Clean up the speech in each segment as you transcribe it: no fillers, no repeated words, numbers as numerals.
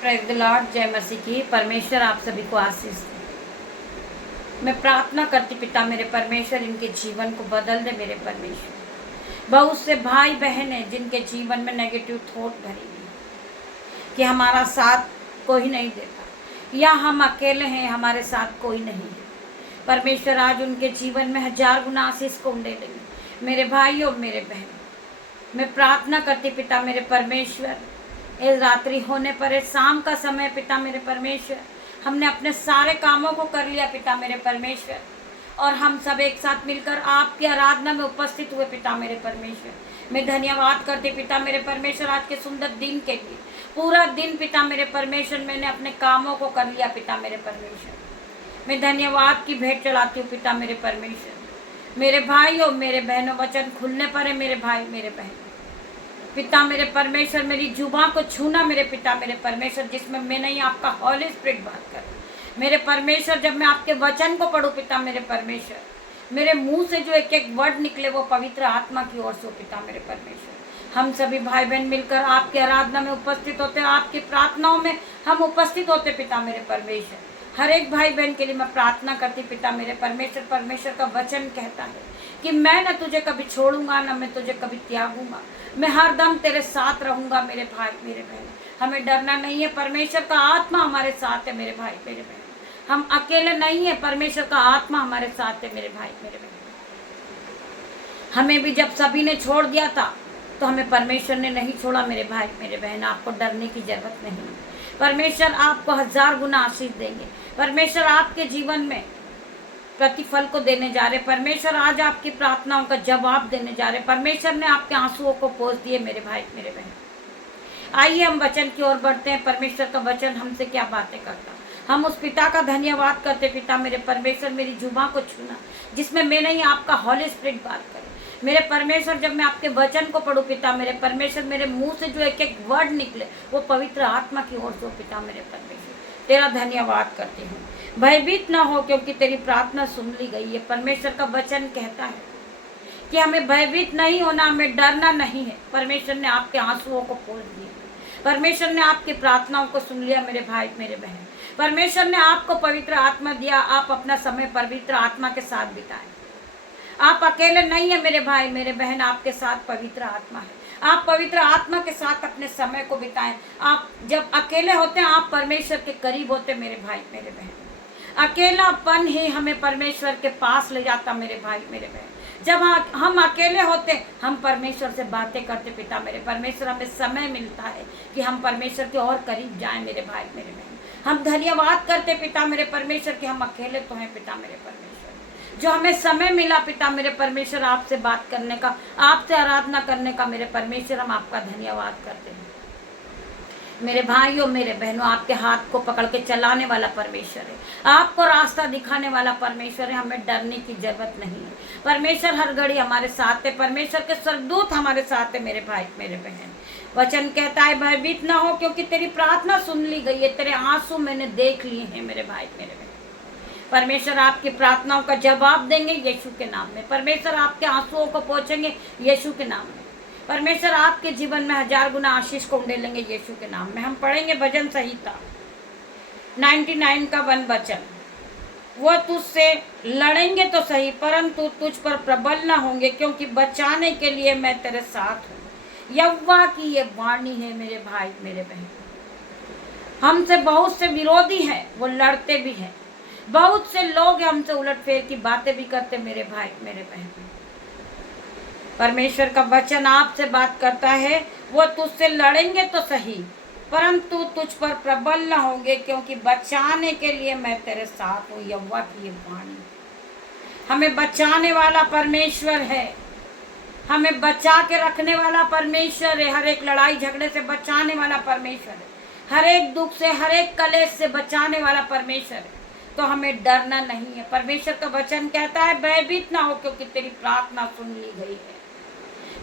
Praise the Lord, जय मसीह की। परमेश्वर आप सभी को आशीष दे। मैं प्रार्थना करती पिता मेरे परमेश्वर इनके जीवन को बदल दे मेरे परमेश्वर। बहुत से भाई बहन हैं जिनके जीवन में नेगेटिव थॉट भरी हुई है कि हमारा साथ कोई नहीं देता या हम अकेले हैं, हमारे साथ कोई नहीं है। परमेश्वर आज उनके जीवन में 1000 गुना आशीष को दे देंगे मेरे भाई और मेरे बहन। मैं प्रार्थना करती पिता मेरे परमेश्वर, इस रात्रि होने पर इस शाम का समय पिता मेरे परमेश्वर, हमने अपने सारे कामों को कर लिया पिता मेरे परमेश्वर, और हम सब एक साथ मिलकर आपकी आराधना में उपस्थित हुए पिता मेरे परमेश्वर। मैं धन्यवाद करती पिता मेरे परमेश्वर आज के सुंदर दिन के लिए। पूरा दिन पिता मेरे परमेश्वर मैंने अपने कामों को कर लिया पिता मेरे परमेश्वर। मैं धन्यवाद की भेंट चढ़ाती हूँ पिता मेरे परमेश्वर। मेरे भाई और मेरे बहनों वचन खुलने पर है मेरे भाई मेरे बहन। पिता मेरे परमेश्वर मेरी जुबान को छूना मेरे पिता मेरे परमेश्वर, जिसमें मैं नहीं आपका हॉली स्पिरिट बात करूं मेरे परमेश्वर। जब मैं आपके वचन को पढ़ूं पिता मेरे परमेश्वर, मेरे मुंह से जो एक एक वर्ड निकले वो पवित्र आत्मा की ओर से हो पिता मेरे परमेश्वर। हम सभी भाई बहन मिलकर आपकी आराधना में उपस्थित होते, आपकी प्रार्थनाओं में हम उपस्थित होते पिता मेरे परमेश्वर। हर एक भाई बहन के लिए मैं प्रार्थना करती पिता मेरे परमेश्वर। परमेश्वर का वचन कहता है कि मैं न तुझे कभी छोड़ूंगा, न मैं तुझे कभी त्यागूंगा, मैं हर दम तेरे साथ रहूंगा मेरे भाई मेरे बहन। हमें डरना नहीं है, परमेश्वर का आत्मा हमारे साथ है मेरे भाई मेरे बहन। हम अकेले नहीं है, परमेश्वर का आत्मा हमारे साथ है मेरे भाई मेरे बहन। हमें भी जब सभी ने छोड़ दिया था तो हमें परमेश्वर ने नहीं छोड़ा मेरे भाई मेरे बहन। आपको डरने की जरूरत नहीं है। परमेश्वर आपको 1000 गुना आशीष देंगे। परमेश्वर आपके जीवन में प्रतिफल को देने जा रहे। परमेश्वर आज आपकी प्रार्थनाओं का जवाब देने जा रहे। परमेश्वर ने आपके आंसुओं को पोंछ दिए मेरे भाई मेरे बहन। आइए हम वचन की ओर बढ़ते हैं। परमेश्वर का वचन हमसे क्या बातें करता। हम उस पिता का धन्यवाद करते पिता मेरे परमेश्वर मेरी जुबान को छूना, जिसमें मैं नहीं आपका हॉली स्पिरिट बात करे मेरे परमेश्वर। जब मैं आपके वचन को पढ़ूं पिता मेरे परमेश्वर, मेरे मुंह से जो एक एक वर्ड निकले वो पवित्र आत्मा की ओर से पिता मेरे परमेश्वर। तेरा धन्यवाद करती हूँ। भयभीत ना हो क्योंकि तेरी प्रार्थना सुन ली गई है। परमेश्वर का वचन कहता है कि हमें भयभीत नहीं होना, हमें डरना नहीं है। परमेश्वर ने आपके आंसुओं को पोंछ दिया। परमेश्वर ने आपकी प्रार्थनाओं को सुन लिया मेरे भाई मेरे बहन। परमेश्वर ने आपको पवित्र आत्मा दिया। आप अपना समय पवित्र आत्मा के साथ बिताएं। आप अकेले नहीं है मेरे भाई मेरे बहन, आपके साथ पवित्र आत्मा है। आप पवित्र आत्मा के साथ अपने समय को बिताएं। आप जब अकेले होते हैं आप परमेश्वर के करीब होते मेरे भाई मेरे बहन। अकेलापन ही हमें परमेश्वर के पास ले जाता मेरे भाई मेरे बहन। जब हम अकेले होते हम परमेश्वर से बातें करते पिता मेरे परमेश्वर। हमें समय मिलता है कि हम परमेश्वर के और करीब जाएं मेरे भाई मेरे बहन। हम धन्यवाद करते पिता मेरे परमेश्वर कि हम अकेले तो हैं पिता मेरे परमेश्वर। जो हमें समय मिला पिता मेरे परमेश्वर आपसे बात करने का, आपसे आराधना करने का मेरे परमेश्वर, हम आपका धन्यवाद करते हैं। मेरे भाइयों मेरे बहनों, आपके हाथ को पकड़ के चलाने वाला परमेश्वर है। आपको रास्ता दिखाने वाला परमेश्वर है। हमें डरने की जरूरत नहीं है। परमेश्वर हर घड़ी हमारे साथ है। परमेश्वर के स्वर्गदूत हमारे साथ है मेरे भाई मेरे बहन। वचन कहता है भयभीत ना हो क्योंकि तेरी प्रार्थना सुन ली गई है। तेरे आंसू मैंने देख लिए हैं मेरे भाई मेरे बहन। परमेश्वर आपकी प्रार्थनाओं का जवाब देंगे यीशु के नाम में। परमेश्वर आपके आंसुओं को पोंछेंगे यीशु के नाम में। परमेश्वर आपके जीवन में 1000 गुना आशीष को उंडेलेंगे यीशु के नाम में। हम पढ़ेंगे भजन संहिता 99 का 1 वचन। वो तुझसे लड़ेंगे तो सही परंतु तुझ पर प्रबल न होंगे, क्योंकि बचाने के लिए मैं तेरे साथ हूँ। यहोवा की ये वाणी है मेरे भाई मेरे बहन। हमसे बहुत से विरोधी हैं, वो लड़ते भी हैं। बहुत से लोग हमसे उलटफेर की बातें भी करते मेरे भाई मेरे बहन। परमेश्वर का वचन आपसे बात करता है, वो तुझसे लड़ेंगे तो सही परंतु तुझ पर प्रबल न होंगे, क्योंकि बचाने के लिए मैं तेरे साथ हूँ। यहोवा की ये वाणी। हमें बचाने वाला परमेश्वर है। हमें बचा के रखने वाला परमेश्वर है। हर एक लड़ाई झगड़े से बचाने वाला परमेश्वर है। हर एक दुख से, हर एक कलेश से बचाने वाला परमेश्वर है। तो हमें डरना नहीं है। परमेश्वर का वचन कहता है भयभीत ना हो क्योंकि तेरी प्रार्थना सुन ली गई है।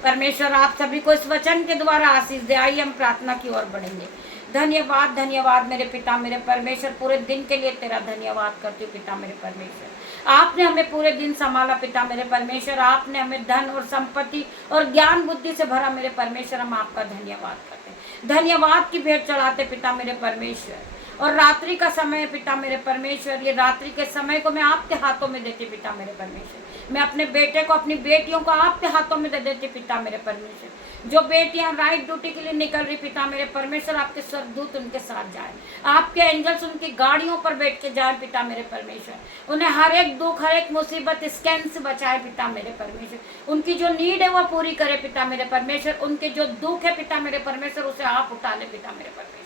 परमेश्वर आप सभी को इस वचन के द्वारा आशीष दे। आइए हम प्रार्थना की ओर बढ़ेंगे। धन्यवाद धन्यवाद मेरे पिता मेरे परमेश्वर। पूरे दिन के लिए तेरा धन्यवाद करती हूँ पिता मेरे परमेश्वर। आपने हमें पूरे दिन संभाला पिता मेरे परमेश्वर। आपने हमें धन और संपत्ति और ज्ञान बुद्धि से भरा मेरे परमेश्वर। हम आपका धन्यवाद करते हैं। धन्यवाद की भेंट चढ़ाते पिता मेरे परमेश्वर। और रात्रि का समय है पिता मेरे परमेश्वर, ये रात्रि के समय को मैं आपके हाथों में देती पिता मेरे परमेश्वर। मैं अपने बेटे को, अपनी बेटियों को आपके हाथों में दे देती पिता मेरे परमेश्वर। जो बेटियां राइट ड्यूटी के लिए निकल रही पिता मेरे परमेश्वर, आपके स्वर्गदूत उनके साथ जाए, आपके एंजल्स उनकी गाड़ियों पर बैठ के जाए पिता मेरे परमेश्वर। उन्हें हर एक दुख, हर एक मुसीबत, स्कैन से बचाए पिता मेरे परमेश्वर। उनकी जो नीड है वो पूरी करे पिता मेरे परमेश्वर। उनके जो दुख है पिता मेरे परमेश्वर, उसे आप उठा ले पिता मेरे परमेश्वर।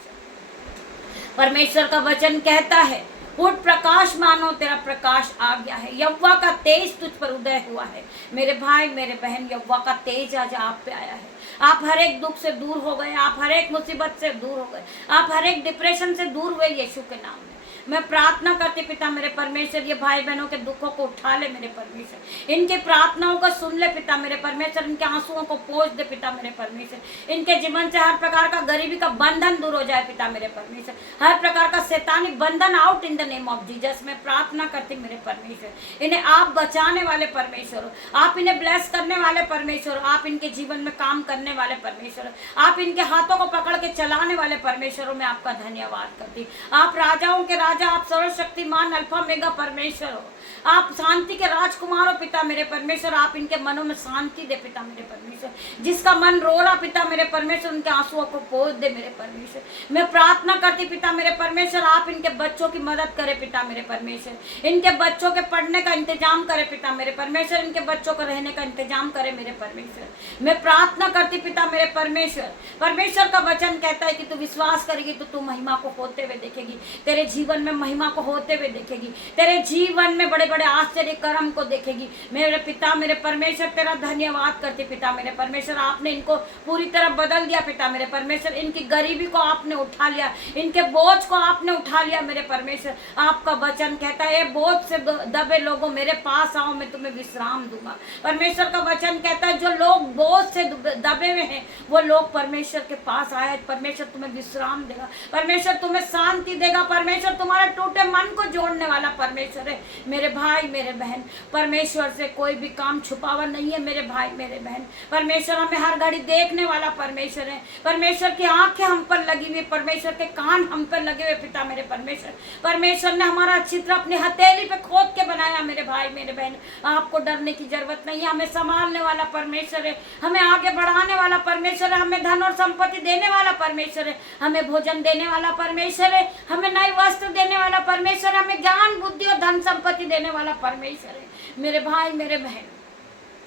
परमेश्वर का वचन कहता है, उठ प्रकाश मानो तेरा प्रकाश आ गया है, यहोवा का तेज तुझ पर उदय हुआ है। मेरे भाई मेरे बहन, यहोवा का तेज आज आप पे आया है। आप हर एक दुख से दूर हो गए, आप हर एक मुसीबत से दूर हो गए, आप हर एक डिप्रेशन से दूर हुए यीशु के नाम में। मैं प्रार्थना करती पिता मेरे परमेश्वर, ये भाई बहनों के दुखों को उठा ले मेरे परमेश्वर। इनके प्रार्थनाओं को सुन ले पिता मेरे परमेश्वर। इनके आंसुओं को पोंछ दे पिता मेरे परमेश्वर। इनके जीवन से हर प्रकार का गरीबी का बंधन दूर हो जाए पिता मेरे परमेश्वर। हर प्रकार का शैतानी बंधन out in the name of Jesus. मैं प्रार्थना करती मेरे परमेश्वर, इन्हें आप बचाने वाले परमेश्वर हो, आप इन्हें ब्लेस करने वाले परमेश्वर हो, आप इनके जीवन में काम करने वाले परमेश्वर हो, आप इनके हाथों को पकड़ के चलाने वाले परमेश्वर हो। मैं आपका धन्यवाद करती। आप राजाओं के राजा, आप सर्वशक्तिमान अल्फा मेगा परमेश्वर हो, आप शांति के राजकुमार हो पिता मेरे परमेश्वर। आप इनके मनों में शांति दे पिता मेरे परमेश्वर। जिसका मन रो रहा पिता मेरे परमेश्वर, उनके आंसुओं को पोंछ दे मेरे परमेश्वर। मैं प्रार्थना करती पिता मेरे परमेश्वर, आप इनके बच्चों की मदद करे पिता मेरे परमेश्वर। इनके बच्चों के पढ़ने का इंतजाम करे पिता मेरे परमेश्वर। इनके बच्चों को रहने का इंतजाम करे मेरे परमेश्वर। मैं प्रार्थना करती पिता मेरे परमेश्वर। परमेश्वर का वचन कहता है कि तू विश्वास करेगी तो तू महिमा को होते हुए देखेगी, तेरे जीवन में महिमा को होते हुए देखेगी, तेरे जीवन में बड़े बड़े आश्चर्य कर्म को देखेगी। मेरे पिता मेरे परमेश्वर, तेरा धन्यवाद करते पिता मेरे परमेश्वर। आपने इनको पूरी तरह बदल दिया पिता मेरे परमेश्वर। इनकी गरीबी को आपने उठा लिया, इनके बोझ को आपने उठा लिया मेरे परमेश्वर। आपका वचन कहता है, बोझ से दबे लोगों मेरे पास आओ, मैं तुम्हें विश्राम दूंगा। परमेश्वर का वचन कहता है, जो लोग बोझ से दबे हुए हैं वो लोग परमेश्वर के पास आए, परमेश्वर तुम्हें विश्राम देगा, परमेश्वर तुम्हें शांति देगा, परमेश्वर तुम्हारे टूटे मन को जोड़ने वाला परमेश्वर है। मेरे भाई मेरे बहन, परमेश्वर से कोई भी काम छुपा हुआ नहीं है मेरे भाई मेरे बहन। परमेश्वर हमें हर घड़ी देखने वाला परमेश्वर है। परमेश्वर की आंखें हम पर लगी हुई, परमेश्वर के कान हम पर लगे हुए पिता मेरे परमेश्वर। परमेश्वर ने हमारा चित्र अपनी हथेली पे खोद के बनाया मेरे भाई मेरे बहन। आपको डरने की जरूरत नहीं है। हमें संभालने वाला परमेश्वर है, हमें आगे बढ़ाने वाला परमेश्वर है, हमें धन और संपत्ति देने वाला परमेश्वर है, हमें भोजन देने वाला परमेश्वर है, हमें नए वस्त्र देने वाला परमेश्वर, हमें ज्ञान बुद्धि और धन संपत्ति देने वाला परमेश्वर है। मेरे भाई मेरे बहन,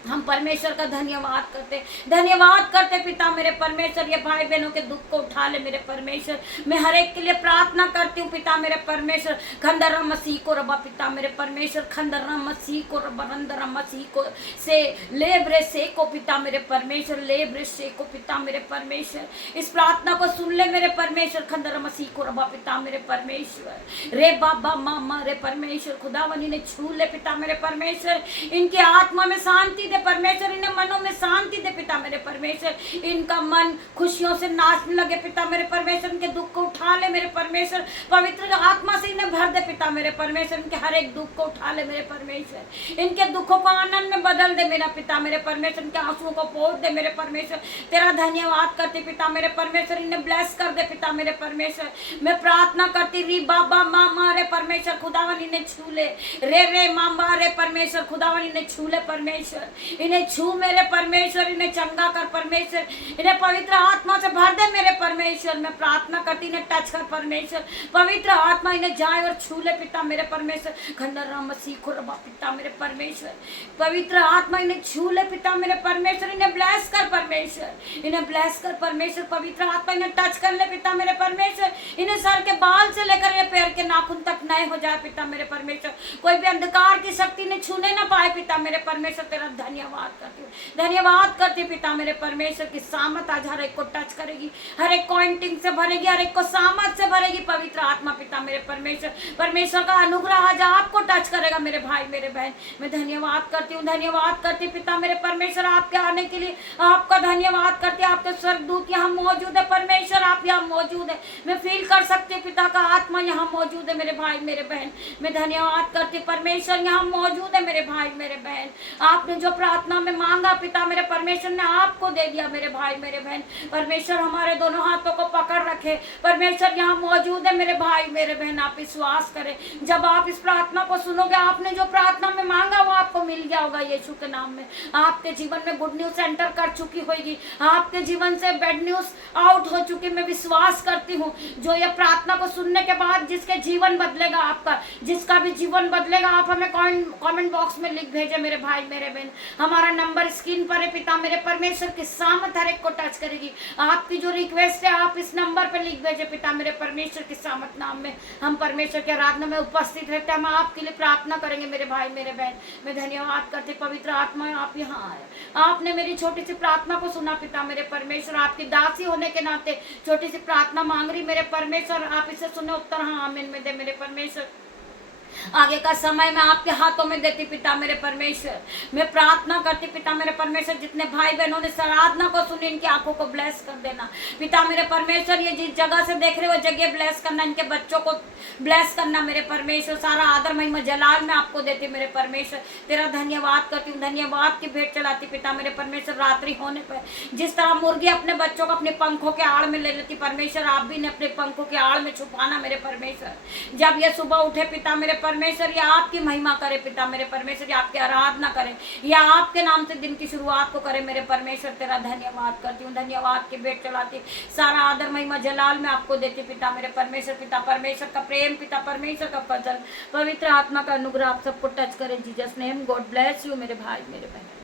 हम परमेश्वर का धन्यवाद करते पिता मेरे परमेश्वर। ये भाई बहनों के दुख को उठा ले मेरे परमेश्वर। मैं हर एक के लिए प्रार्थना करती हूँ पिता मेरे परमेश्वर। खंडर मसीह को रबा पिता मेरे परमेश्वर, खंडर मसीह को रबा, रंदर मसीह को से लेब्रे से को पिता मेरे परमेश्वर, लेब्रे से को पिता मेरे परमेश्वर। इस प्रार्थना को सुन ले मेरे परमेश्वर। खंडर मसीह को रबा पिता मेरे परमेश्वर। रे बाबा मामा रे परमेश्वर, खुदावनी ने छू ले पिता मेरे परमेश्वर। इनकी आत्मा में शांति दे परमेश्वर, इन्हें मनों में शांति दे पिता मेरे परमेश्वर। इनका मन खुशियों से नाचने लगे पिता मेरे परमेश्वर। इनके दुख को उठा ले मेरे परमेश्वर। पवित्र आत्मा से इन्हें भर दे पिता मेरे परमेश्वर। इनके हर एक दुख को उठा ले मेरे परमेश्वर। इनके दुखों को आनंद में बदल दे मेरा पिता मेरे परमेश्वर। इनके आंसुओं को पोंछ दे मेरे परमेश्वर। तेरा धन्यवाद करते पिता मेरे परमेश्वर। इन्हें ब्लेस कर दे पिता मेरे परमेश्वर। मैं प्रार्थना करती री बाबा मामा रे परमेश्वर, खुदावन इन्हें छू ले। रे मामा रे परमेश्वर, खुदावन इन्हें छू ले परमेश्वर। इन्हें छू मेरे परमेश्वर, इन्हें चंगा कर परमेश्वर। इन्हें पवित्र आत्मा से भर दे मेरे परमेश्वर। मैं प्रार्थना करती, इन्हें टच कर परमेश्वर। पवित्र आत्मा इन्हें जाए और छू ले पिता मेरे परमेश्वर। खंडर राम मसीह को रबा पिता मेरे परमेश्वर। पवित्र आत्मा इन्हें छू ले पिता मेरे परमेश्वर। इन्हें ब्लेस कर परमेश्वर, इन्हें ब्लेस कर परमेश्वर। पवित्र आत्मा इन्हें टच कर ले पिता मेरे परमेश्वर। इन्हें सर के बाल से लेकर ये पैर के नाखून तक नए हो जाए पिता मेरे परमेश्वर। कोई भी अंधकार की शक्ति ने छूने ना पाए पिता मेरे परमेश्वर। तेरा धन्यवाद करती हूँ, धन्यवाद करती पिता मेरे परमेश्वर की सामत आज हर एक को टच करेगी, हर एक को एंटिंग से भरेगी, हर एक को सामत से भरेगी पवित्र आत्मा पिता मेरे परमेश्वर। परमेश्वर का अनुग्रह आज आपको टच करेगा मेरे भाई मेरे बहन। मैं धन्यवाद करती हूँ, धन्यवाद करती पिता मेरे परमेश्वर आपके आने के लिए। आपका धन्यवाद करती, आपके स्वर्गदूत यहाँ मौजूद है परमेश्वर, आप यहाँ मौजूद है। मैं फील कर सकती हूँ पिता का आत्मा यहाँ मौजूद है मेरे भाई मेरे बहन। मैं धन्यवाद करती परमेश्वर यहाँ मौजूद है मेरे भाई मेरे बहन। आपने जो प्रार्थना में मांगा पिता मेरे परमेश्वर ने आपको दे दिया मेरे भाई मेरे बहन। परमेश्वर हमारे दोनों हाथों को पकड़ रखे, परमेश्वर यहाँ मौजूद है मेरे भाई मेरे बहन। आप विश्वास करें, जब आप इस प्रार्थना को सुनोगे, आपने जो प्रार्थना में मांगा वो आपको मिल गया होगा यीशु के नाम में। आपके जीवन में गुड न्यूज एंटर कर चुकी होगी, आपके जीवन से बैड न्यूज आउट हो चुकी। मैं विश्वास करती हूँ जो ये प्रार्थना को सुनने के बाद जिसके जीवन बदलेगा, आपका जिसका भी जीवन बदलेगा, आप हमें कमेंट बॉक्स में लिख भेजे मेरे भाई मेरे बहन। हमारा नंबर स्क्रीन पर है। पिता मेरे परमेश्वर की सामर्थ हर एक को टच करेगी। आपकी जो रिक्वेस्ट है आप इस नंबर पर लिख भेजे पिता मेरे परमेश्वर की सामर्थ नाम में। हम परमेश्वर के आराधना में उपस्थित रहते हैं, हम आपके लिए प्रार्थना करेंगे मेरे भाई मेरे बहन। मैं धन्यवाद करती पवित्र आत्मा आप यहाँ आए, आपने मेरी छोटी सी प्रार्थना को सुना पिता मेरे परमेश्वर। आपकी दासी होने के नाते छोटी सी प्रार्थना मांग रही मेरे परमेश्वर, आप इसे सुने उत्तर हाँ आमीन में दे मेरे परमेश्वर। आगे का समय मैं आपके हाथों में देती पिता मेरे परमेश्वर। मैं प्रार्थना करती पिता मेरे परमेश्वर, जितने भाई बहनों ने आराधना को सुनी इनकी आंखों को ब्लेस कर देना पिता मेरे परमेश्वर। ये जिस जगह से देख रहे हो जगह ब्लेस करना, इनके बच्चों को ब्लेस करना मेरे परमेश्वर। सारा आदर महिमा जलाल में आपको देती मेरे परमेश्वर। तेरा धन्यवाद करती हूँ, धन्यवाद की भेंट चलाती पिता मेरे परमेश्वर। रात्रि होने पर जिस तरह मुर्गी अपने बच्चों को अपने पंखों के आड़ में ले लेती परमेश्वर, आप भी ने अपने पंखों के आड़ में छुपाना मेरे परमेश्वर। जब ये सुबह उठे पिता मेरे परमेश्वर, या आपकी महिमा करे पिता मेरे परमेश्वर, या आपकी आराधना करे, या आपके नाम से दिन की शुरुआत को करे मेरे परमेश्वर। तेरा धन्यवाद करती हूँ, धन्यवाद की भेंट चलाती, सारा आदर महिमा जलाल में आपको देती पिता मेरे परमेश्वर। पिता परमेश्वर का प्रेम, पिता परमेश्वर का फजल, पवित्र आत्मा का अनुग्रह आप सबको टच करे Jesus name. God bless you मेरे भाई मेरे बहन।